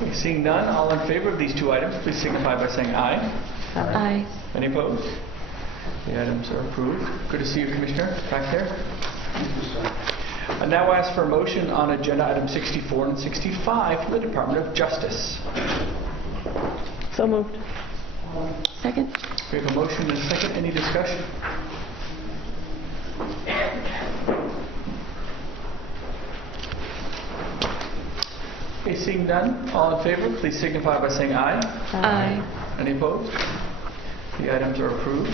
Okay, seeing none, all in favor of these two items, please signify by saying aye. Aye. Any opposed? The items are approved. Good to see you, Commissioner, back there. I now ask for a motion on agenda items 64 and 65 from the Department of Justice. So moved. Second. We have a motion and a second. Any discussion? Okay, seeing none, all in favor, please signify by saying aye. Aye. Any opposed? The items are approved.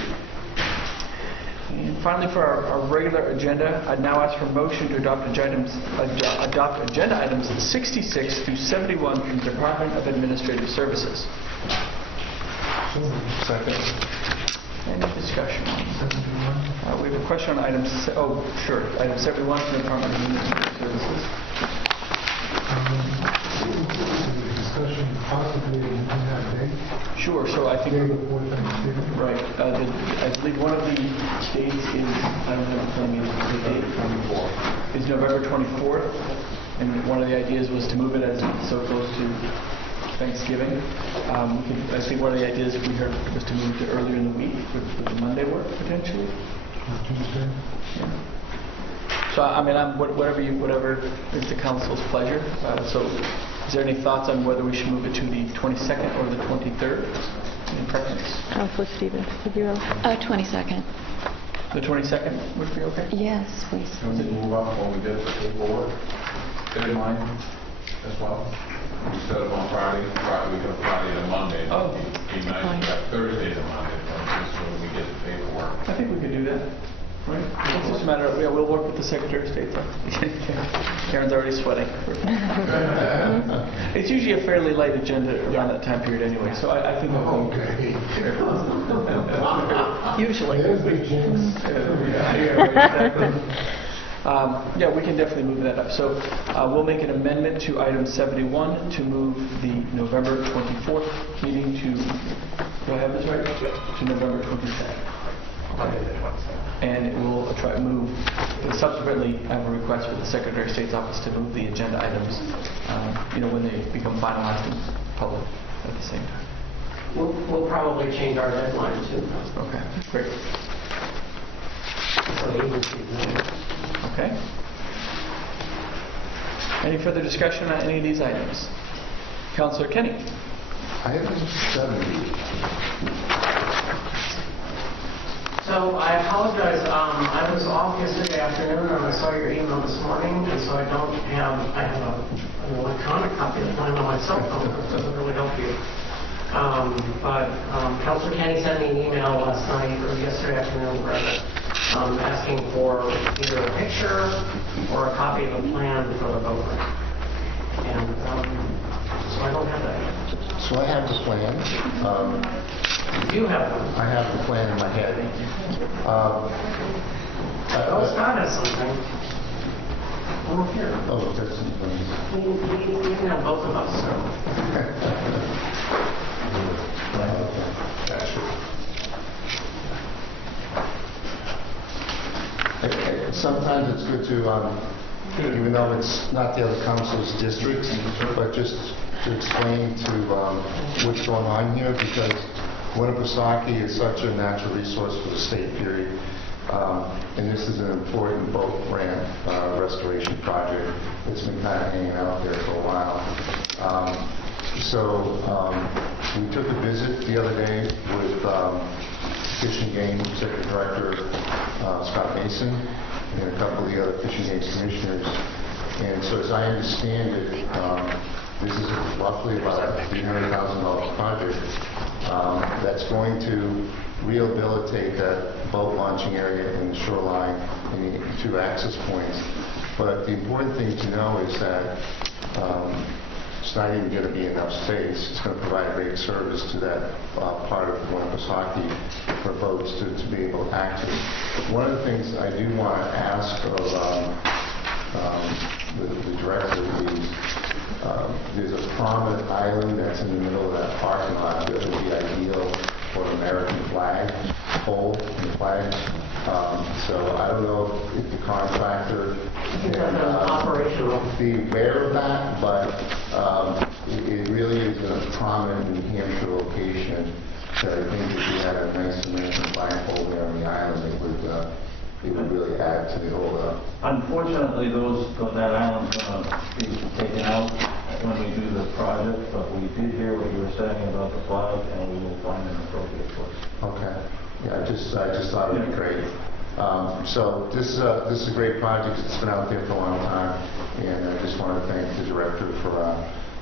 And finally, for our regular agenda, I now ask for motion to adopt agenda items 66 through 71 from the Department of Administrative Services. Second. Any discussion? We have a question on item, item 71 from the Department of Administrative Services. Discussion possibly in that day. Sure, so I think... Day before Thanksgiving. Right. I believe one of the dates is, I don't have it in front of me, the date is November 24th, and one of the ideas was to move it so it goes to Thanksgiving. I think one of the ideas we heard was to move to earlier in the week. Would the Monday work potentially? Tuesday? So I mean, whatever is the council's pleasure. So is there any thoughts on whether we should move it to the 22nd or the 23rd? Any preference? Councilor Stevens, did you have? 22nd. The 22nd would be okay? Yes, please. Can we move up when we did the paperwork? Deadline as well? Instead of on Friday, we go Friday to Monday. Oh. It'd be nice to have Thursday to Monday, for instance, when we get the paperwork. I think we could do that. Right? It's just a matter of, we'll work with the Secretary of State. Karen's already sweating. It's usually a fairly light agenda around that time period anyway, so I think we'll Okay. usually. There's the jinx. Yeah, we can definitely move that up. So we'll make an amendment to item 71 to move the November 24th meeting to, do I have this right? To November 22nd. And it will subsequently have a request for the Secretary of State's office to move the agenda items, when they become finalized and public at the same time. We'll probably change our deadline too. Okay, great. So the agency knows. Okay. Any further discussion on any of these items? Councillor Kenny. Item 70. So I apologize. I was off yesterday afternoon and I saw your email this morning, and so I have an electronic copy of the plan on my cell phone. It doesn't really help you. But Councilor Kenny sent me an email last night, or yesterday afternoon, rather, asking for either a picture or a copy of the plan for the voter. And so I don't have that yet. So I have the plan. You have one. I have the plan in my head. Scott has something. Over here. Oh, that's You can have both of us, Sometimes it's good to, even though it's not the other council's districts, but just to explain to what's going on here, because Winnipesaukee is such a natural resource for the state, period. And this is an important boat ramp restoration project that's been kind of hanging out there for a while. So we took a visit the other day with Fish and Game Executive Director Scott Mason and a couple of the other Fish and Game commissioners. And so as I understand it, this is roughly about a $300,000 project that's going to rehabilitate that boat launching area in the shoreline and the two access points. But the important thing to know is that it's not even going to be enough space. It's going to provide great service to that part of Winnipesaukee for boats to be able to access. One of the things I do want to ask of the director is there's a prominent island that's in the middle of that parking lot that would be ideal for an American flag pole and flags. So I don't know if the contractor can be aware of that, but it really is a prominent New Hampshire location. So I think if you had a nice American flag pole there on the island, it would really add to the whole. Unfortunately, that island's going to be taken out when we do the project, but we did hear what you were saying about the flag, and we will find an appropriate place. Okay. Yeah, I just thought it would be great. So this is a great project. It's been out there for a long time, and I just want to thank the director for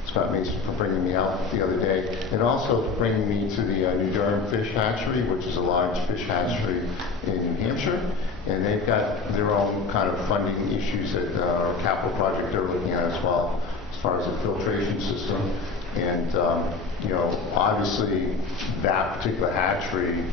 Scott Mason for bringing me out the other day, and also bringing me to the New Durham Fish Hatchery, which is a large fish hatchery in New Hampshire. And they've got their own kind of funding issues that are a capital project they're looking at as well, as far as the filtration system. And, obviously that particular hatchery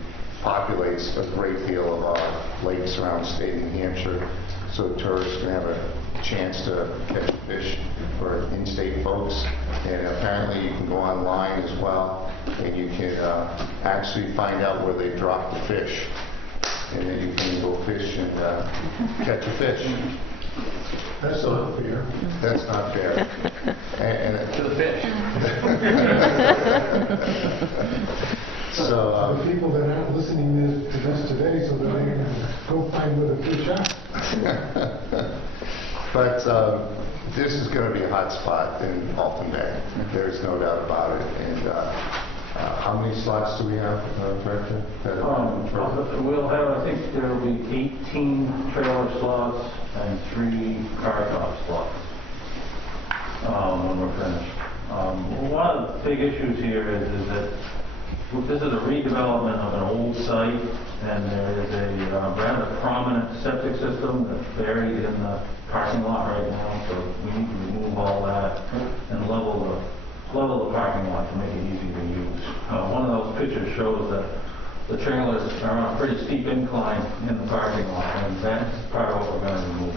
populates a great deal of lakes around the state of New Hampshire, so tourists can have a chance to catch fish for in-state folks. And apparently you can go online as well, and you can actually find out where they drop the fish. And then you can go fish and catch a fish. That's not fair. That's not fair. And To the fish. so, The people that aren't listening to this today, so that they can go find where the fish are. but this is going to be a hot spot in Alton Bay. There's no doubt about it. And how many slots do we have, Director? We'll have, I think there will be 18 trailer slots and 3 car top slots when we're finished. One of the big issues here is that this is a redevelopment of an old site, and there is a rather prominent septic system that's buried in the parking lot right now, so we need to remove all that and level the parking lot to make it easy to use. One of those pictures shows that the trailers are on a pretty steep incline in the parking lot, and that's part of what we're going to remove.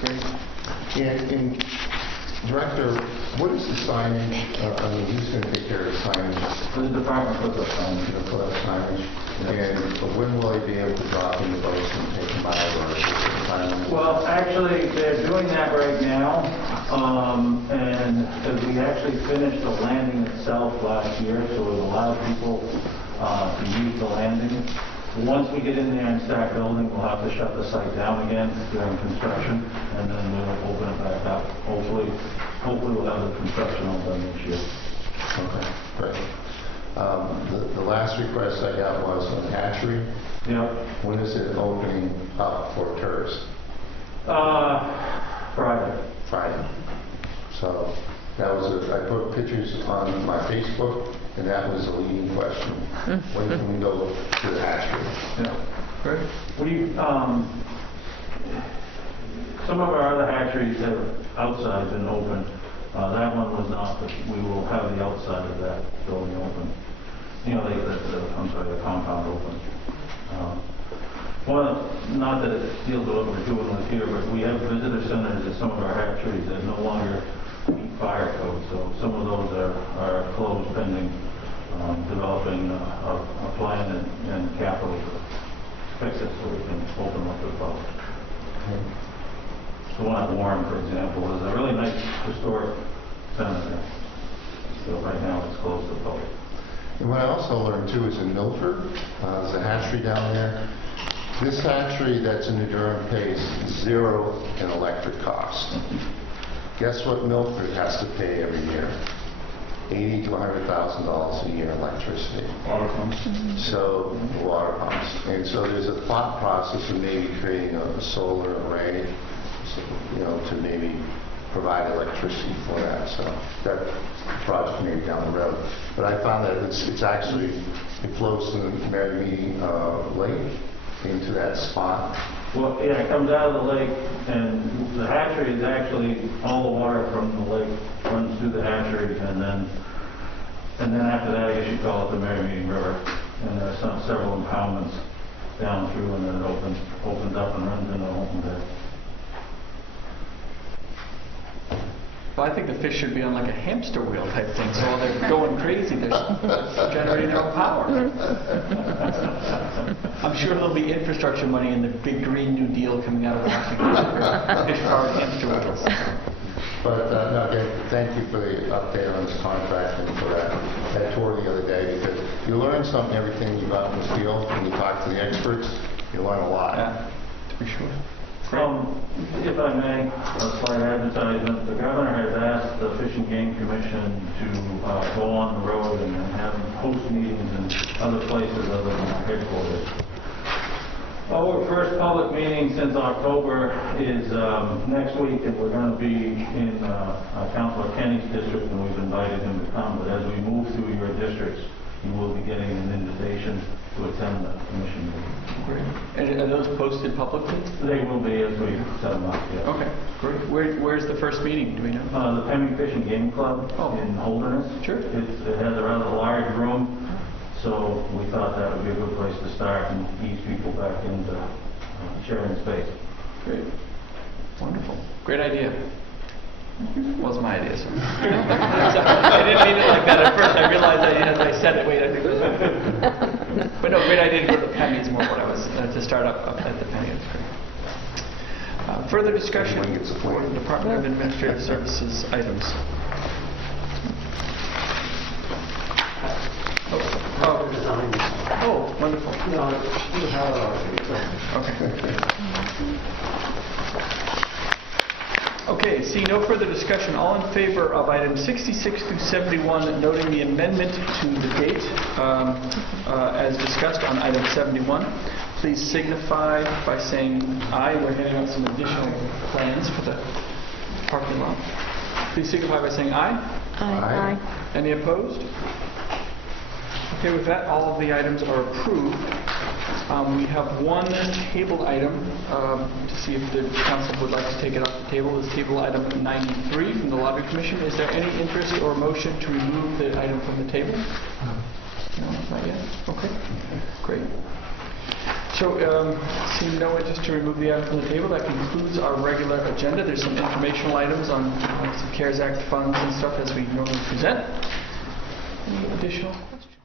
Great. And Director, what is the signage? I mean, who's going to take care of the signage? The department puts up signage. They'll put up signage. And when will they be able to drop in the boats and take them out, or is it time? Well, actually, they're doing that right now, and because we actually finished the landing itself last year, so it allowed people to use the landing. Once we get in there and start building, we'll have to shut the site down again during construction, and then we'll open it back up. Hopefully we'll have the construction all done this year. Okay, great. The last request I got was on hatchery. Yeah. When is it opening up for tourists? Friday. So that was I put pictures on my Facebook, and that was a leading question. When can we go to the hatchery? Yeah. Great. Some of our other hatcheries have outside been open. That one was not, but we will have the outside of that building open. You know, the compound open. Not that it deals with what we're doing with here, but we have visitor centers at some of our hatcheries that no longer meet fire code, so some of those are closed pending developing a plan and capital to fix it so we can open up to the public. The one at Warren, for example, is a really nice historic center there. So right now it's closed to the public. And what I also learned too is in Milford, there's a hatchery down there. This hatchery that's in the Durham pays zero in electric cost. Guess what Milford has to pay every year? $80,000 to $100,000 a year in electricity. Water pumps. So, water pumps. And so there's a thought process of maybe creating a solar array, to maybe provide electricity for that. So that project may be down the road. But I found that it's actually, it flows to the Mary Meeting Lake into that spot. Well, yeah, it comes out of the lake, and the hatchery is actually, all the water from the lake runs through the hatchery, and then after that, I guess you call it the Mary Meeting River. And there's several impoundments down through, and then it opens up and runs into open bay. Well, I think the fish should be on like a hamster wheel type thing, so while they're going crazy, they're generating their own power. I'm sure there'll be infrastructure money in the big Green New Deal coming out of Washington for fish-powered hamster wheels. But no, again, thank you for the update on this contract and for that tour the other day, because you learn something, everything you got in the field, when you talk to the experts, you learn a lot. Yeah, to be sure. If I may, a slight advertisement, the governor has asked the Fish and Game Commission to go on the road and have host meetings in other places other than our headquarters. Our first public meeting since October is next week, and we're going to be in Councilor Kenny's district, and we've invited him to come. But as we move through your districts, you will be getting an invitation to attend the commission meeting. Great. And are those posted publicly? They will be as we set them up, yeah. Okay, great. Where's the first meeting? Do we know? The Pemming Fish and Game Club in Holderness. Sure. It has a rather large room, so we thought that would be a good place to start and ease people back into sharing space. Great. Wonderful. Great idea. Wasn't my idea, sorry. I didn't mean it like that at first. I realized that as I said it, wait, I think it was... But no, great idea to go to the PEM is more what I was just start up at the penny. That's great. Further discussion for the Department of Administrative Services items. Oh, wonderful. Okay, see no further discussion. All in favor of items 66 through 71, noting the amendment to the date as discussed on item 71, please signify by saying aye. We're handing out some additional plans for the parking lot. Please signify by saying aye. Aye. Any opposed? Okay, with that, all of the items are approved. We have one tabled item to see if the council would like to take it off the table. It's table item 93 from the Lottery Commission. Is there any interest or motion to remove the item from the table? No, not yet. Okay, great. So, seeing no interest to remove the item from the table, that concludes our regular agenda. There's some informational items on some CARES Act funds and stuff as we normally present. Any additional questions?